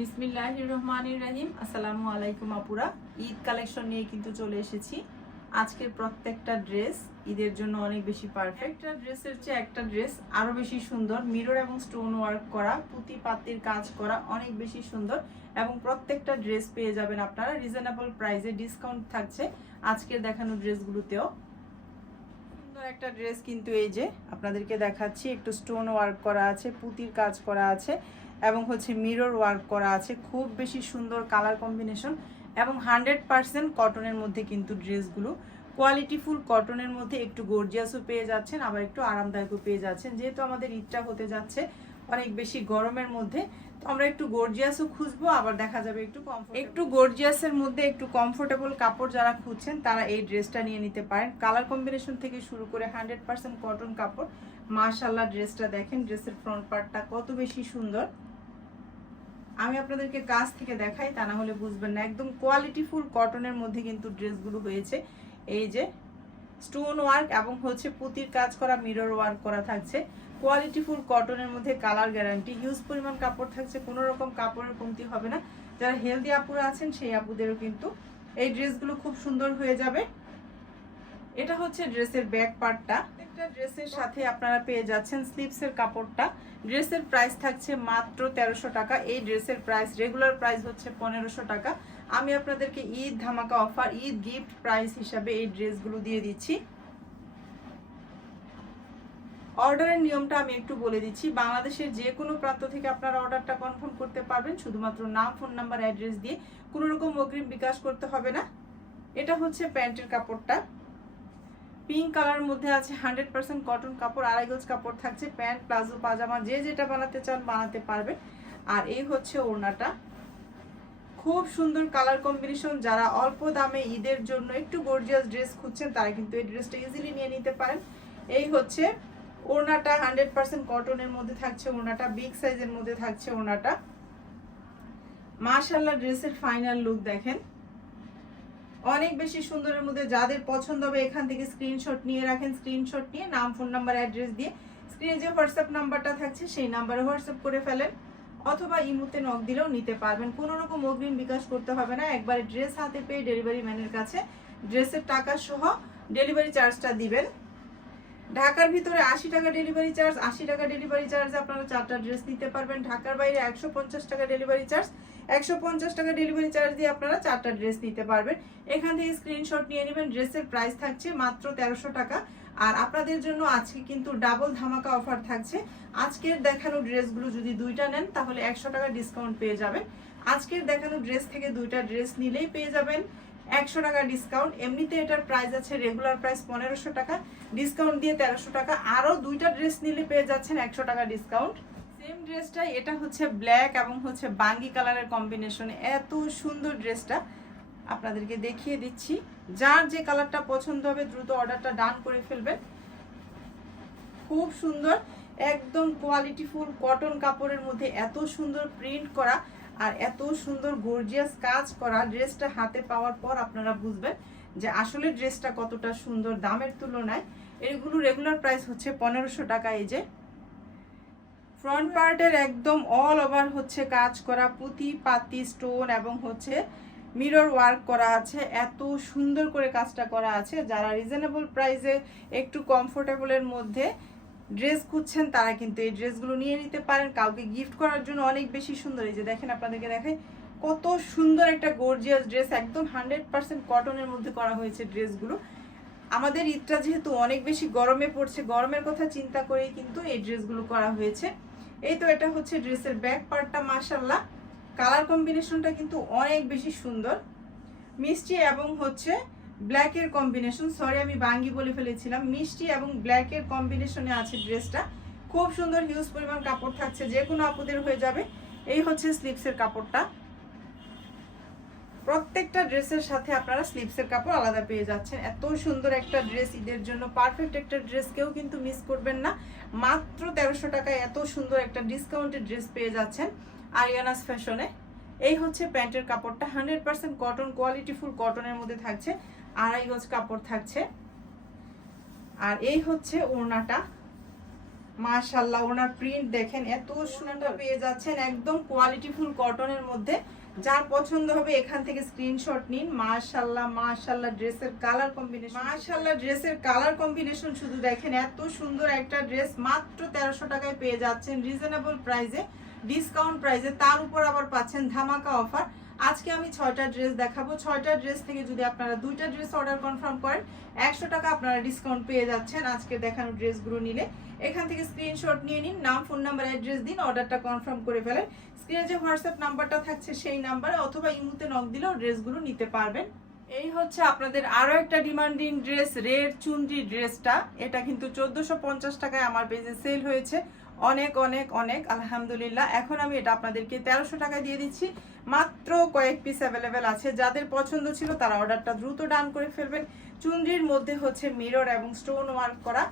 বিসমিল্লাহ রহমানির রাহিম আসসালামু আলাইকুম আপুরা। ঈদ কালেকশন নিয়ে কিন্তু চলে এসেছি। আজকের প্রত্যেকটা ড্রেস ঈদের জন্য অনেক বেশি পারফেক্ট একটা ড্রেসের চেয়ে একটা ড্রেস আরও বেশি সুন্দর। মিরর এবং স্টোন ওয়ার্ক করা, পুঁতি পাতির কাজ করা অনেক বেশি সুন্দর এবং প্রত্যেকটা ড্রেস পেয়ে যাবেন আপনারা। রিজনেবল প্রাইসে ডিসকাউন্ট থাকছে আজকের দেখানো ড্রেসগুলোতেও। সুন্দর একটা ড্রেস কিন্তু এই যে, আপনাদেরকে দেখাচ্ছি। একটু স্টোন ওয়ার্ক করা আছে, পুঁতির কাজ করা আছে। এবং হচ্ছে মিরর ওয়ার্ক করা আছে। খুব বেশি সুন্দর কালার কম্বিনেশন এবং হান্ড্রেড পার্সেন্ট কটনের মধ্যে কিন্তু ড্রেসগুলো কোয়ালিটিফুল কটনের মধ্যে একটু গর্জিয়াসও পেয়ে যাচ্ছেন, আবার একটু আরামদায়কও পেয়ে যাচ্ছেন। যেহেতু আমাদের ঈদটা হতে যাচ্ছে অনেক বেশি গরমের মধ্যে, তো আমরা একটু গর্জিয়াসও খুঁজবো, আবার দেখা যাবে একটু কমফোর্ট একটু গর্জিয়াসের মধ্যে একটু কমফোর্টেবল কাপড় যারা খুঁজছেন, তারা এই ড্রেসটা নিয়ে নিতে পারেন। কালার কম্বিনেশন থেকে শুরু করে হান্ড্রেড পার্সেন্ট কটন কাপড় মাশাল্লাহ ড্রেসটা দেখেন ড্রেসের ফ্রন্ট পার্টটা কত বেশি সুন্দর। আমি আপনাদেরকে কাছ থেকে দেখাই, তা না হলে বুঝবেন না। একদম কোয়ালিটিফুল কটনের মধ্যে কিন্তু ড্রেসগুলো হয়েছে। এই যে স্টোন ওয়ার্ক এবং হচ্ছে পুঁতির কাজ করা মিরর ওয়ার্ক করা থাকছে। কোয়ালিটিফুল কটনের মধ্যে কালার গ্যারান্টি হিউজ পরিমাণ কাপড় থাকছে, কোনো রকম কাপড়ের কমতি হবে না। যারা হেলদি আপুরা আছেন, সেই আপুদেরও কিন্তু এই ড্রেসগুলো খুব সুন্দর হয়ে যাবে। এটা হচ্ছে ড্রেসের ব্যাক পার্টটা একটা ড্রেসের সাথে আপনারা পেয়ে যাচ্ছেন স্লিপসের কাপড়টা। ড্রেসের প্রাইস থাকছে মাত্র তেরোশো টাকা। এই ড্রেসের প্রাইস রেগুলার প্রাইস হচ্ছে পনেরোশো টাকা। আমি আপনাদেরকে ঈদ ধামাকা অফার ঈদ গিফট প্রাইস হিসাবে এই ড্রেসগুলো দিয়ে দিচ্ছি। অর্ডারের নিয়মটা আমি একটু বলে দিচ্ছি। বাংলাদেশের যে কোনো প্রান্ত থেকে আপনারা অর্ডারটা কনফার্ম করতে পারবেন। শুধুমাত্র নাম ফোন নাম্বার অ্যাড্রেস দিয়ে। কোনো রকম অগ্রিম বিকাশ করতে হবে না। এটা হচ্ছে প্যান্টের কাপড়টা। পিঙ্ক কালার মধ্যে আছে হান্ড্রেড পার্সেন্ট কটন কাপড়, আড়াই কাপড় থাকছে, প্যান্ট, প্লাজো, পাজামা, যে যেটা বানাতে চান বানাতে পারবেন। আর এই হচ্ছে ওড়নাটা। খুব সুন্দর কালার কম্বিনেশন, যারা অল্প দামে ঈদের জন্য একটু গর্জিয়াস ড্রেস খুঁজছেন, তারা কিন্তু এই ড্রেসটা ইজিলি নিয়ে নিতে পারেন। এই হচ্ছে ওড়নাটা, হান্ড্রেড পার্সেন্ট কটনের মধ্যে থাকছে ওড়নাটা, বিগ সাইজের মধ্যে থাকছে ওড়নাটা। মাশাল্লাহ ড্রেসের ফাইনাল লুক দেখেন। অনেক বেশি সুন্দরের মধ্যে যাদের পছন্দ হবে এখান থেকে স্ক্রিনশট নিয়ে রাখেন। স্ক্রিনশট নিয়ে নাম ফোন নাম্বার অ্যাড্রেস দিয়ে স্ক্রিনে যে হোয়াটসঅ্যাপ নাম্বারটা থাকছে সেই নাম্বারে হোয়াটসঅ্যাপ করে ফেলেন। অথবা ইমুতে নক দিলেও নিতে পারবেন। কোনো রকম অগ্রিম বিকাশ করতে হবে না। একবারে ড্রেস হাতে পেয়ে ডেলিভারি ম্যানের কাছে ড্রেসের টাকা সহ ডেলিভারি চার্জটা দিবেন। ঢাকার ভিতরে আশি টাকা ডেলিভারি চার্জ আশি টাকা ডেলিভারি চার্জ আপনারা চারটা ড্রেস নিতে পারবেন। ঢাকার বাইরে একশো পঞ্চাশ টাকা ডেলিভারি চার্জ একশো পঞ্চাশ টাকা ডেলিভারি চার্জ দিয়ে আপনারা চারটা ড্রেস নিতে পারবেন। এখান থেকে স্ক্রিনশট নিয়ে নেবেন ড্রেসের প্রাইস থাকছে মাত্র তেরোশো টাকা। আর আপনাদের জন্য আজকে কিন্তু ডাবল ধামাকা অফার থাকছে। আজকের দেখানো ড্রেসগুলো যদি দুইটা নেন, তাহলে একশো টাকা ডিসকাউন্ট পেয়ে যাবেন। আজকের দেখানো ড্রেস থেকে দুইটা ড্রেস নিলেই পেয়ে যাবেন একশো টাকা ডিসকাউন্ট এমনিতে এটার প্রাইস আছে রেগুলার প্রাইস পনেরোশো টাকা। ডিসকাউন্ট দিয়ে তেরোশো টাকা। আরও দুইটা ড্রেস নিলে পেয়ে যাচ্ছেন একশো টাকা ডিসকাউন্ট সেম ড্রেসটা এটা হচ্ছে ব্ল্যাক এবং হচ্ছে বাঙ্গি কালারের কম্বিনেশন। এত সুন্দর ড্রেসটা আপনাদেরকে দেখিয়ে দিচ্ছি। যার যে কালারটা পছন্দ হবে দ্রুত অর্ডারটা ডান করে ফেলবেন। খুব সুন্দর, একদম কোয়ালিটিফুল কটন কাপড়ের মধ্যে এত সুন্দর প্রিন্ট করা আর এত সুন্দর গর্জিয়াস কাজ করা ড্রেসটা হাতে পাওয়ার পর আপনারা বুঝবেন যে আসলে ড্রেসটা কতটা সুন্দর দামের তুলনায়। এগুলো রেগুলার প্রাইস হচ্ছে পনেরোশো টাকা এই যে। ফ্রন্ট পার্টের একদম অল ওভার হচ্ছে কাজ করা, পুঁতি, পাতি স্টোন এবং হচ্ছে মিরর ওয়ার্ক করা আছে। এত সুন্দর করে কাজটা করা আছে। যারা রিজনেবল প্রাইসে একটু কমফোর্টেবলের মধ্যে ড্রেস খুঁজছেন, তারা কিন্তু এই ড্রেসগুলো নিয়ে নিতে পারেন। কাউকে গিফট করার জন্য অনেক বেশি সুন্দর। এই যে দেখেন আপনাদেরকে দেখাই, কত সুন্দর একটা গর্জিয়াস ড্রেস একদম হান্ড্রেড পার্সেন্ট কটনের মধ্যে করা হয়েছে ড্রেসগুলো আমাদের ঈদটা যেহেতু অনেক বেশি গরমে পড়ছে, গরমের কথা চিন্তা করেই কিন্তু এই ড্রেসগুলো করা হয়েছে। এই তো এটা হচ্ছে ড্রেসের ব্যাক পার্টটা মাসাল্লাহ কালার কম্বিনেশনটা কিন্তু অনেক বেশি সুন্দর। মিষ্টি এবং হচ্ছে ব্ল্যাকের কম্বিনেশন সরি আমি বাঙ্গি বলে ফেলেছিলাম। মিষ্টি এবং ব্ল্যাকের কম্বিনেশনে আছে ড্রেসটা। খুব সুন্দর হিউজ পরিমাণ কাপড় থাকছে। যে কোনো আপদের হয়ে যাবে। এই হচ্ছে স্লিপসের কাপড়টা। প্রত্যেকটা ড্রেসের সাথে আপনারা স্লিপসের কাপড় আলাদা পেয়ে যাচ্ছেন। এত সুন্দর একটা ড্রেস ঈদের জন্য পারফেক্ট একটা ড্রেস কেউ কিন্তু মিস করবেন না। মাত্র তেরোশো টাকায় এত সুন্দর একটা ডিসকাউন্টেড ড্রেস পেয়ে যাচ্ছেন আরিয়ানাস ফ্যাশনে এই হচ্ছে প্যান্টের কাপড়টা। Hundred percent cotton quality full কটনের মধ্যে থাকছে। আড়াই গজ কাপড় থাকছে। আর এই হচ্ছে ওড়নাটা। মাশাল্লাহ ওনার প্রিন্ট দেখেন, এত সুন্দর পেয়ে যাচ্ছেন। একদম কোয়ালিটিফুল কটনের মধ্যে। যার পছন্দ হবে এখান থেকে স্ক্রিনশট নিন। মাশাল্লাহ মাশাল্লাহ ড্রেসের কালার কম্বিনেশন মাশাল্লাহ ড্রেসের কালার কম্বিনেশন শুধু দেখেন, এত সুন্দর একটা ড্রেস মাত্র তেরোশো টাকায় পেয়ে যাচ্ছেন রিজনেবল প্রাইসে ডিসকাউন্ট প্রাইসে তার উপর আবার পাচ্ছেন ধামাকা অফার আজকে আমি ছয়টা ড্রেস দেখাবো। ছয়টা ড্রেস থেকে যদি আপনারা দুইটা ড্রেস অর্ডার কনফার্ম করেন, একশো টাকা আপনারা ডিসকাউন্ট পেয়ে যাচ্ছেন আজকে দেখানো ড্রেসগুলো নিলে। এখান থেকে স্ক্রিনশট নিয়ে নিন, নাম ফোন নাম্বার অ্যাড্রেস দিন অর্ডারটা কনফার্ম করে ফেলেন। স্ক্রিনে যে হোয়াটসঅ্যাপ নাম্বারটা থাকছে সেই নাম্বারে অথবা ইমুতে নক দিলেও ড্রেসগুলো নিতে পারবেন। এই হচ্ছে আপনাদের আরও একটা ডিমান্ডিং ড্রেস রেড চুনরি ড্রেসটা এটা কিন্তু চোদ্দোশো পঞ্চাশ টাকায় আমার পেজে সেল হয়েছে। অনেক অনেক অনেক, আলহামদুলিল্লাহ। এখন আমি এটা আপনাদেরকে তেরোশো টাকায় দিয়ে দিচ্ছি। মাত্র কয়েক পিস অ্যাভেলেবেল আছে। যাদের পছন্দ ছিল তারা অর্ডারটা দ্রুত ডান করে ফেলবেন। চুনরির মধ্যে হচ্ছে মিরর এবং স্টোন ওয়ার্ক করা।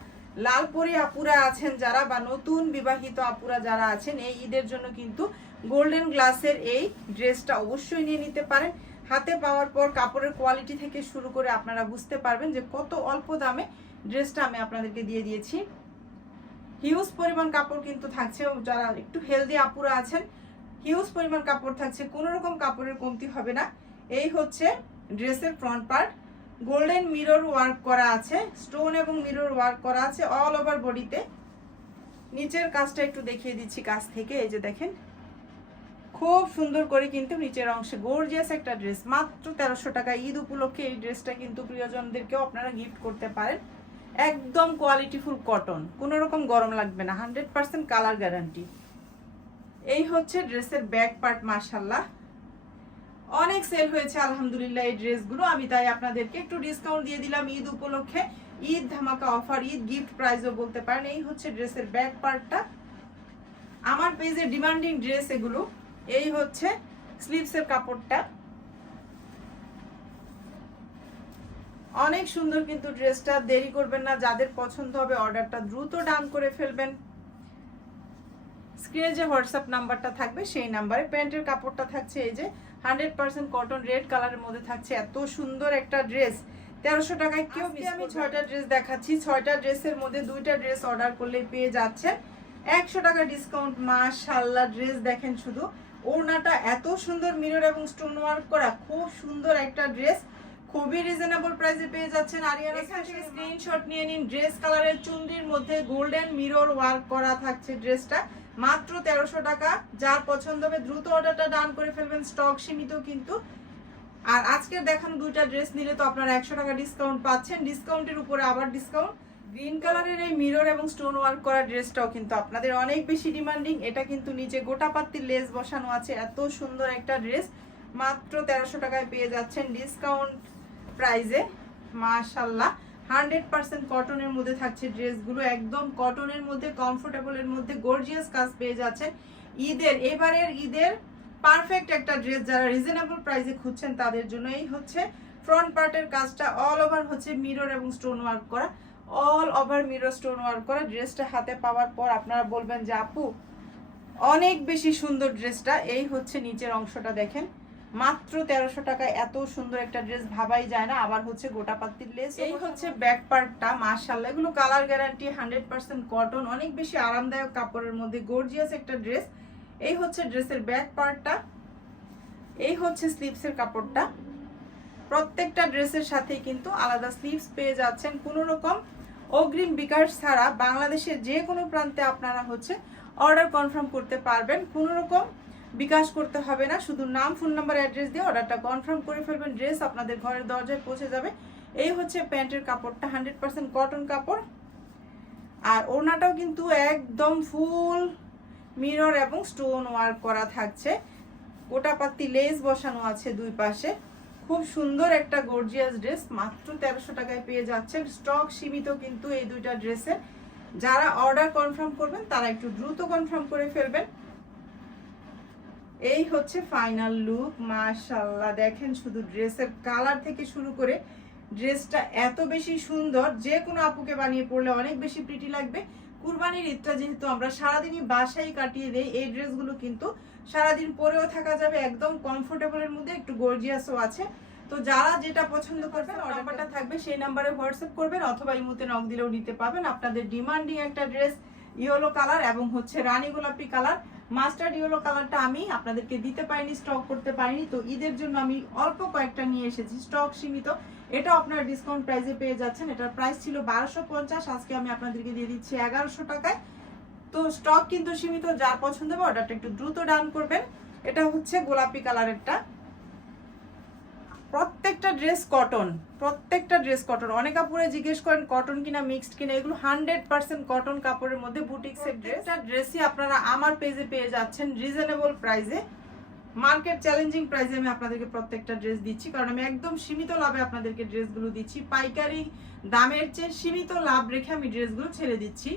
লালপরি আপুরা আছেন যারা বা নতুন বিবাহিত আপুরা যারা আছেন, এই ঈদের জন্য কিন্তু গোল্ডেন গ্লাসের এই ড্রেসটা অবশ্যই নিয়ে নিতে পারেন। হাতে পাওয়ার পর কাপড়ের কোয়ালিটি থেকে শুরু করে আপনারা বুঝতে পারবেন যে কত অল্প দামে ড্রেসটা আমি আপনাদেরকে দিয়ে দিয়েছি। হিউজ পরিমাণ কাপড় কিন্তু থাকছে, যারা একটু হেলদি আপুরা আছেন হিউজ পরিমাণ কাপড় থাকছে, কোনো রকম কাপড়ের কমতি হবে না। এই হচ্ছে ড্রেসের front part golden mirror work করা আছে স্টোন এবং মিরর ওয়ার্ক করা আছে অল ওভার বডিতে নিচের কাজটা একটু দেখিয়ে দিচ্ছি কাছ থেকে, এই যে দেখেন। খুব সুন্দর করে কিন্তু নিচের অংশে গর্জিয়াস একটা ড্রেস মাত্র তেরোশো টাকা। ঈদ উপলক্ষে এই ড্রেসটা কিন্তু প্রিয়জনদেরকেও আপনারা গিফট করতে পারেন। একদম কোয়ালিটিফুল কটন কোনো রকম গরম লাগবে না হান্ড্রেড পার্সেন্ট কালার গ্যারান্টি এই হচ্ছে ড্রেসের ব্যাক পার্ট মার্শাল্লাহ অনেক সেল হয়েছে, আলহামদুলিল্লাহ, এই ড্রেসগুলো আমি তাই আপনাদেরকে একটু ডিসকাউন্ট দিয়ে দিলাম ঈদ উপলক্ষে। ঈদ ধামাকা অফার ঈদ গিফট প্রাইজও বলতে পারেন। এই হচ্ছে ড্রেসের ব্যাক পার্টটা আমার পেজে ডিমান্ডিং ড্রেস এগুলো। এই হচ্ছে স্লিভসের কাপড়টা। অনেক সুন্দর কিন্তু ড্রেসটা দেরি করবেন না যাদের পছন্দ হবে অর্ডারটা দ্রুত ডান করে ফেলবেন। স্ক্রিনে যে হোয়াটসঅ্যাপ নাম্বারটা থাকবে সেই নাম্বারে প্যান্টের কাপড়টা থাকছে এই যে হান্ড্রেড পার্সেন্ট কটন রেড কালারের মধ্যে থাকছে এত সুন্দর একটা ড্রেস। তেরোশো টাকায় কেউ আমি ছয়টা ড্রেস দেখাচ্ছি ছয়টা ড্রেসের মধ্যে দুইটা ড্রেস অর্ডার করলে পেয়ে যাচ্ছেন। একশো টাকা ডিসকাউন্ট মাশাল্লাহ ড্রেস দেখেন শুধু। ওড়নাটা এত সুন্দর মিরর এবং স্টোন ওয়ার্ক করা খুব সুন্দর একটা ড্রেস খুবই রিজনেবল প্রাইসে পেয়ে যাচ্ছেন আরিয়ানা। এখান থেকে স্ক্রিনশট নিয়ে নিন। ড্রেস কালারের চুনরির মধ্যে গোল্ডেন মিরর ওয়ার্ক করা থাকছে ড্রেসটা মাত্র তেরোশো টাকা। যার পছন্দ হবে দ্রুত অর্ডারটা ডান করে ফেলবেন। স্টক সীমিত কিন্তু। আর আজকের দেখানো দুইটা ড্রেস নিলে তো আপনারা একশো টাকা ডিসকাউন্ট পাচ্ছেন। ডিসকাউন্টের উপরে আবার ডিসকাউন্ট গ্রিন কালারের এই মিরর এবং স্টোন ওয়ার্ক করা ড্রেসটাও কিন্তু আপনাদের অনেক বেশি ডিমান্ডিং এটা কিন্তু নিচে গোটা পাত্তির লেস বসানো আছে। এত সুন্দর একটা ড্রেস মাত্র তেরোশো টাকায় পেয়ে যাচ্ছেন ডিসকাউন্ট প্রাইজে মাশাল্লাহ হান্ড্রেড পার্সেন্ট কটনের মধ্যে থাকছে ড্রেসগুলো একদম কটনের মধ্যে কমফোর্টেবলের মধ্যে গর্জিয়াস কাজ পেয়ে যাচ্ছেন। ঈদের, এবারের ঈদের পারফেক্ট একটা ড্রেস যারা রিজনেবল প্রাইসে খুঁজছেন তাদের জন্য এই হচ্ছে ফ্রন্ট পার্টের কাজটা অল ওভার হচ্ছে মিরর এবং স্টোন ওয়ার্ক করা। All over mirror stone work করা ড্রেসটা হাতে পাওয়ার পর আপনারা বলবেন যে আপু অনেক বেশি সুন্দর ড্রেসটা এই হচ্ছে নিচের অংশটা দেখেন। মাত্র তেরোশো টাকায় এত সুন্দর একটা ড্রেস ভাবাই যায় না। আবার হচ্ছে গোটা পাত্তির লেস এই হচ্ছে ব্যাক পার্টটা মার্শাল্লাহ এগুলো colour guarantee hundred percent cotton অনেক বেশি আরামদায়ক কাপড়ের মধ্যে গর্জিয়াস একটা ড্রেস এই হচ্ছে ড্রেসের ব্যাক পার্টটা এই হচ্ছে স্লিভসের কাপড়টা। প্রত্যেকটা ড্রেসের সাথেই কিন্তু আলাদা স্লিভস পেয়ে যাচ্ছেন। কোনো রকম অগ্রিম বিকাশ ছাড়া বাংলাদেশের যে কোনো প্রান্তে আপনারা হচ্ছে অর্ডার কনফার্ম করতে পারবেন। কোনো রকম বিকাশ করতে হবে না, শুধু নাম ফোন নাম্বার অ্যাড্রেস দিয়ে অর্ডারটা কনফার্ম করে ফেলবেন। ড্রেস আপনাদের ঘরের দরজায় পৌঁছে যাবে। এই হচ্ছে প্যান্টের কাপড়টা হান্ড্রেড পার্সেন্ট কটন কাপড়। আর ওড়নাটাও কিন্তু একদম ফুল মিরর এবং স্টোন ওয়ার্ক করা থাকছে। গোটা পাত্তি লেস বসানো আছে দুই পাশে। খুব সুন্দর একটা গর্জিয়াস ড্রেস মাত্র তেরোশো টাকায় পেয়ে যাচ্ছেন। স্টক সীমিত কিন্তু এই দুইটা ড্রেসের যারা অর্ডার কনফার্ম করবেন, তারা একটু দ্রুত কনফার্ম করে ফেলবেন। এই হচ্ছে ফাইনাল লুক মাশাল্লাহ দেখেন শুধু ড্রেসের কালার থেকে শুরু করে ড্রেসটা এত বেশি সুন্দর। যে কোনো আপুকে বানিয়ে পড়লে অনেক বেশি প্রিটি লাগবে। কুরবানির ঈদটা যেহেতু আমরা সারাদিনই বাসায় কাটিয়ে দেই, এই ড্রেসগুলো কিন্তু সারাদিন পরেও থাকা যাবে একদম কমফোর্টেবলের মধ্যে একটু গর্জিয়াসও আছে। তো যারা যেটা পছন্দ করবেন নাম্বারটা থাকবে সেই নাম্বারে হোয়াটসঅ্যাপ করবেন অথবা ইমুতে নক দিলেও নিতে পাবেন আপনাদের ডিমান্ডিং একটা ড্রেস ইয়েলো কালার এবং হচ্ছে রানী গোলাপি কালার মাস্টার্ড ইয়েলো কালারটা আমি আপনাদেরকে দিতে পারিনি স্টক করতে পারিনি। তো ঈদের জন্য আমি অল্প কয়েকটা নিয়ে এসেছি স্টক সীমিত। এটা আপনার ডিসকাউন্ট প্রাইসে পেয়ে যাচ্ছেন। এটার প্রাইস ছিল বারোশো পঞ্চাশ আজকে আমি আপনাদেরকে দিয়ে দিচ্ছি এগারোশো টাকায়। তো স্টক কিন্তু সীমিত যার পছন্দ হবে অর্ডারটা একটু দ্রুত ডান করবেন। এটা হচ্ছে গোলাপি কালারেরটা। প্রত্যেকটা ড্রেস কটন প্রত্যেকটা ড্রেস কটন অনেক কাপড়ে জিজ্ঞেস করেন কটন কিনা মিক্সড কিনা? এগুলো হান্ড্রেড পার্সেন্ট কটন কাপড়ের মধ্যে বুটিক্সের ড্রেসটা ড্রেসই আপনারা আমার পেজে পেয়ে যাচ্ছেন রিজনেবল প্রাইসে মার্কেট চ্যালেঞ্জিং প্রাইসে আমি আপনাদেরকে প্রত্যেকটা ড্রেস দিচ্ছি কারণ আমি একদম সীমিত লাভে আপনাদেরকে ড্রেসগুলো দিচ্ছি। পাইকারি দামের চেয়ে সীমিত লাভ রেখে আমি ড্রেসগুলো ছেড়ে দিচ্ছি।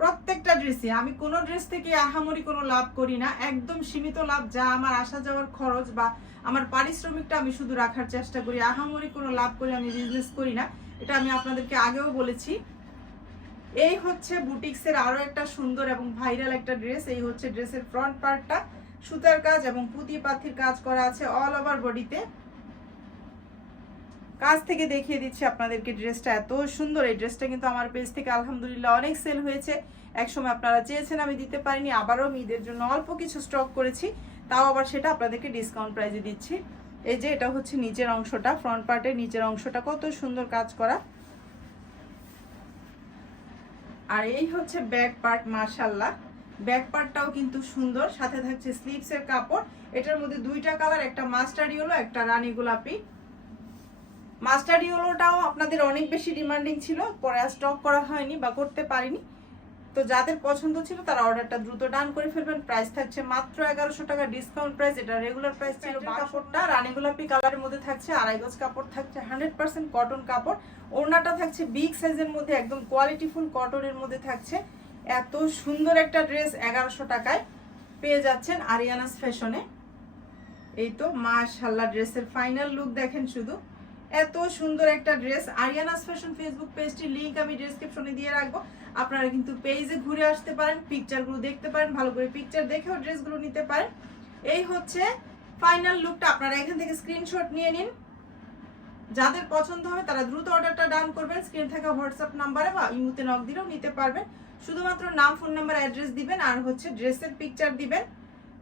প্রত্যেকটা ড্রেসে আমি কোনো ড্রেস থেকে আহামরি কোনো লাভ করি না। একদম সীমিত লাভ যা আমার আসা যাওয়ার খরচ বা আমার পারিশ্রমিকটা আমি শুধু রাখার চেষ্টা করি। আহামরি কোনো লাভ করে আমি বিজনেস করি না। এটা আমি আপনাদেরকে আগেও বলেছি। এই হচ্ছে বুটিক্সের আরও একটা সুন্দর এবং ভাইরাল একটা ড্রেস এই হচ্ছে ড্রেসের ফ্রন্ট পার্টটা সুতার কাজ এবং পুঁতি পাথির কাজ করা আছে অল ওভার বডিতে কাজ থেকে দেখিয়ে দিচ্ছি আপনাদেরকে ড্রেসটা। এত সুন্দর এই ড্রেসটা কিন্তু আমার পেজ থেকে আলহামদুলিল্লাহ অনেক সেল হয়েছে। একসময় আপনারা চেয়েছেন আমি দিতে পারিনি, আবারও আমি ঈদের জন্য অল্প কিছু স্টক করেছি। তাও আবার সেটা আপনাদেরকে ডিসকাউন্ট প্রাইজে দিচ্ছি। এই যে এটা হচ্ছে নিচের অংশটা ফ্রন্ট পার্টের নিচের অংশটা, কত সুন্দর কাজ করা। আর এই হচ্ছে ব্যাক পার্ট মার্শাল্লাহ ব্যাক পার্টটাও কিন্তু সুন্দর, সাথে থাকছে স্লিভসের কাপড়। এটার মধ্যে দুইটা কালার একটা মাস্টার ইয়েলো একটা রানী গোলাপি। মাস্টার ইয়েলোটাও আপনাদের অনেক বেশি ডিমান্ডিং ছিল পরে আর স্টক করা হয়নি বা করতে পারিনি। তো যাদের পছন্দ ছিল তারা অর্ডারটা দ্রুত ডান করে ফেলবেন। প্রাইস থাকছে মাত্র এগারোশো টাকা ডিসকাউন্ট প্রাইস এটা রেগুলার প্রাইস ছিল কাপড়টা। রানী গোলাপি কালারের মধ্যে থাকছে আড়াই গজ কাপড় থাকছে হান্ড্রেড পার্সেন্ট কটন কাপড়। ওড়নাটা থাকছে বিগ সাইজের মধ্যে একদম কোয়ালিটিফুল কটনের মধ্যে থাকছে। এত সুন্দর একটা ড্রেস এগারোশো টাকায় পেয়ে যাচ্ছেন আরিয়ানাস ফ্যাশনে এই তো মাশাল্লাহ ড্রেসের ফাইনাল লুক দেখেন শুধু। এত সুন্দর একটা ড্রেস আরিয়ানাস ফ্যাশন ফেসবুক পেজটির লিংক আমি ডেসক্রিপশনে দিয়ে রাখব। আপনারা কিন্তু পেজে ঘুরে আসতে পারেন পিকচারগুলো দেখতে পারেন, ভালো করে পিকচার দেখেও ড্রেসগুলো নিতে পারেন। এই হচ্ছে ফাইনাল লুকটা আপনারা এখান থেকে স্ক্রিনশট নিয়ে নিন। যাদের পছন্দ হবে তারা দ্রুত অর্ডারটা ডান করবেন। স্ক্রিন থাকা হোয়াটসঅ্যাপ নাম্বারে বা ইমুতে নক দিলেও নিতে পারবেন। শুধুমাত্র নাম ফোন নাম্বার অ্যাড্রেস দিবেন আর হচ্ছে ড্রেসের পিকচার দিবেন।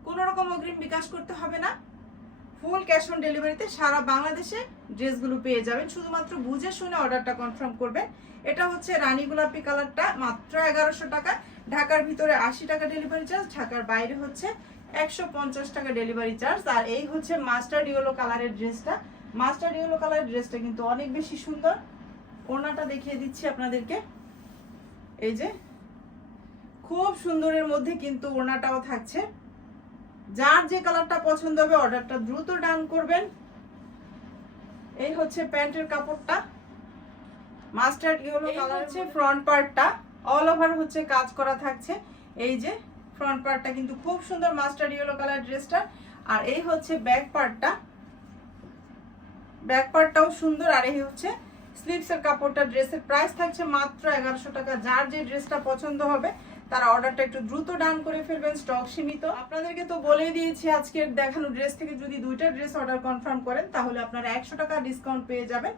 কোনো রকম অগ্রিম বিকাশ করতে হবে না। ফুল ক্যাশ অন ডেলিভারিতে সারা বাংলাদেশে ড্রেসগুলো পেয়ে যাবেন। শুধুমাত্র বুঝে শুনে অর্ডারটা কনফার্ম করবেন। এটা হচ্ছে রানী গোলাপি কালারটা, মাত্র এগারোশো টাকা। ঢাকার ভিতরে আশি টাকা ডেলিভারি চার্জ, ঢাকার বাইরে হচ্ছে একশো পঞ্চাশ টাকা ডেলিভারি চার্জ। আর এই হচ্ছে মাস্টার্ড ইয়েলো কালারের ড্রেসটা। মাস্টার ইয়েলো কালারের ড্রেসটা কিন্তু অনেক বেশি সুন্দর। ওড়নাটা দেখিয়ে দিচ্ছি আপনাদেরকে। এই যে, খুব সুন্দরের মধ্যে কিন্তু ওড়নাটাও থাকছে। যার যে কালারটা পছন্দ হবে অর্ডারটা দ্রুত ডান করবেন। এই হচ্ছে প্যান্টের কাপড়টা। মাস্টার্ড ইয়েলো কালার হচ্ছে ফ্রন্ট পার্টটা অল ওভার হচ্ছে কাজ করা থাকছে। এই যে ফ্রন্ট পার্টটা কিন্তু খুব সুন্দর মাস্টার্ড ইয়েলো কালার ড্রেসটা। আর এই হচ্ছে ব্যাক পার্টটা ব্যাক পার্টটাও সুন্দর। আর এই হচ্ছে স্লিভসের কাপড়টা। ড্রেসের প্রাইস থাকছে মাত্র এগারোশো টাকা। যার যে ড্রেসটা পছন্দ হবে তারা অর্ডারটা একটু দ্রুত ডান করে ফেলবেন, স্টক সীমিত। আপনাদেরকে তো বলেই দিয়েছি, আজকের দেখানো ড্রেস থেকে যদি দুইটা ড্রেস অর্ডার কনফার্ম করেন, তাহলে আপনারা একশো টাকা ডিসকাউন্ট পেয়ে যাবেন।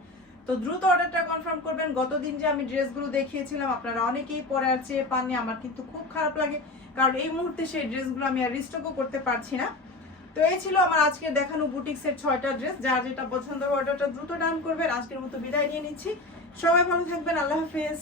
তো দ্রুত অর্ডারটা কনফার্ম করবেন। গতদিন যে আমি ড্রেসগুলো দেখিয়েছিলাম, আপনারা অনেকেই পরে আর চেয়ে পাননি, আমার কিন্তু খুব খারাপ লাগে। কারণ এই মুহূর্তে সেই ড্রেসগুলো আমি আর রিস্টকও করতে পারছি না। তো এই ছিল আমার আজকে দেখানো বুটিক্সের ছয়টা ড্রেস। যার যেটা পছন্দ হবে অর্ডারটা দ্রুত ডান করবেন। আজকের মতো বিদায় নিয়ে নিচ্ছি। সবাই ভালো থাকবেন। আল্লাহ হাফেজ।